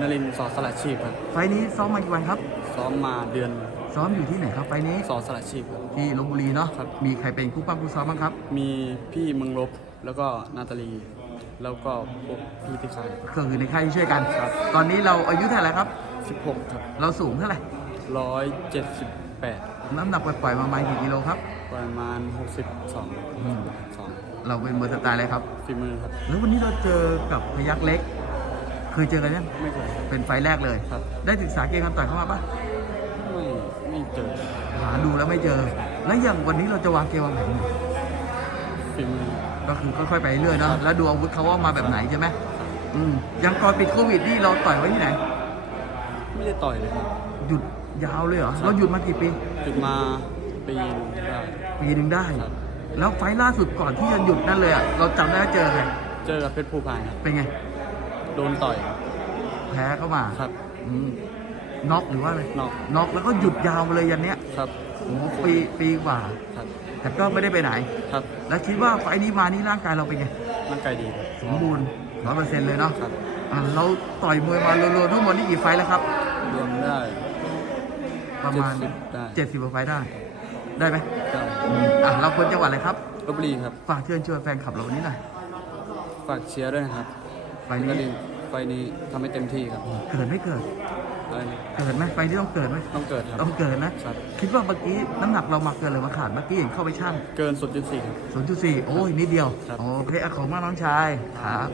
นรินทร์สอสลัดชีพครับไฟล์นี้ซ้อมมากี่วันครับ ซ้อมมาเดือนซ้อมอยู่ที่ไหนครับไฟล์นี้สอสลัดชีพครับ ที่ลบบุรีเนาะครับ มีใครเป็นคู่ปั้มคู่ซ้อมบ้างครับ มีพี่เมืองลบแล้วก็นาตาลี แล้วก็พวกพี่ที่ค่าย ก็คือในค่ายที่ช่วยกัน ครับ ตอนนี้เราอายุเท่าไหร่ครับ 16 ครับ เราสูงเท่าไหร่178 น้ำหนักปล่อยๆมาประมาณกี่กิโลครับ ประมาณ 62 อืม2เราเป็นมวยสไตล์อะไรครับ ฝีมือครับ แล้ววันนี้เราเจอกับพยักเล็กเค ยเจอกันยังไม่เคยเป็นไฟล์แรกเลย ครับ ได้ศึกษาเกมการต่อยเข้ามาปะไม่ไม่เจอหาดูแล้วไม่เจอ แล้วอย่างวันนี้เราจะวางเกมวางแผนฝีมือก็คือค่อยๆไปเรื่อยๆเนาะแล้วดูอาวุธเขาว่ามาแบบไหนใช่ไหมอืมยังก่อนปิดโควิดนี่เราต่อยไว้ที่ไหน ไม่ได้ต่อยเลยครับหยุดยาวเลยเหรอครับเราหยุดมากี่ปี จุดมาปีหนึ่งได้ ปีหนึ่งได้ ครับ แล้วไฟล์ล่าสุดก่อนที่จะหยุดนั่นเลยอะเราจำได้ว่าเจอใครเจอกับเพชรภูพานครับเป็นไง โดนต่อยแพ้เข้ามาครับอืมน็อกหรือว่าอะไรนอกน็อกแล้วก็หยุดยาวมาเลยยันเนี้ยครับโอ้โหปีปีกว่าครับ แต่ก็ไม่ได้ไปไหน ครับแล้วคิดว่าไฟล์นี้มานี่ร่างกายเราเป็นไง ร่างกายดีครับสมบูรณ์ร้อยเปอร์เซ็นต์เลยเนาะครับอะเราต่อยมวยมารวมๆทั้งหมดนี่กี่ไฟล์แล้วครับ รวมได้ประมาณ 70ได้เจ็ดสิบกว่าไฟล์ได้ ได้ไหมได้อืมอะเราคนจังหวัดอะไรครับ ลบบุรีครับ ฝากเชิญชวนแฟนคลับเราวันนี้หน่อยฝากเชียร์ด้วยนะครับ ไฟล์นี้ลินไฟล์นี้ทำให้เต็มที่ครับเกิดไม่เกิด อะไรนะเกิดไหมไฟล์นี้ต้องเกิดไหมต้องเกิดครับ ต้องเกิดนะ ครับ คิดว่าเมื่อกี้น้ำหนักเรามาเกินหรือมาขาดเมื่อกี้เห็นเข้าไปช่างเกินสุดจุดสี่ครับ 0.4 โอ้ยนิดเดียว ครับ โอเคอะของมากน้องชาย ครับ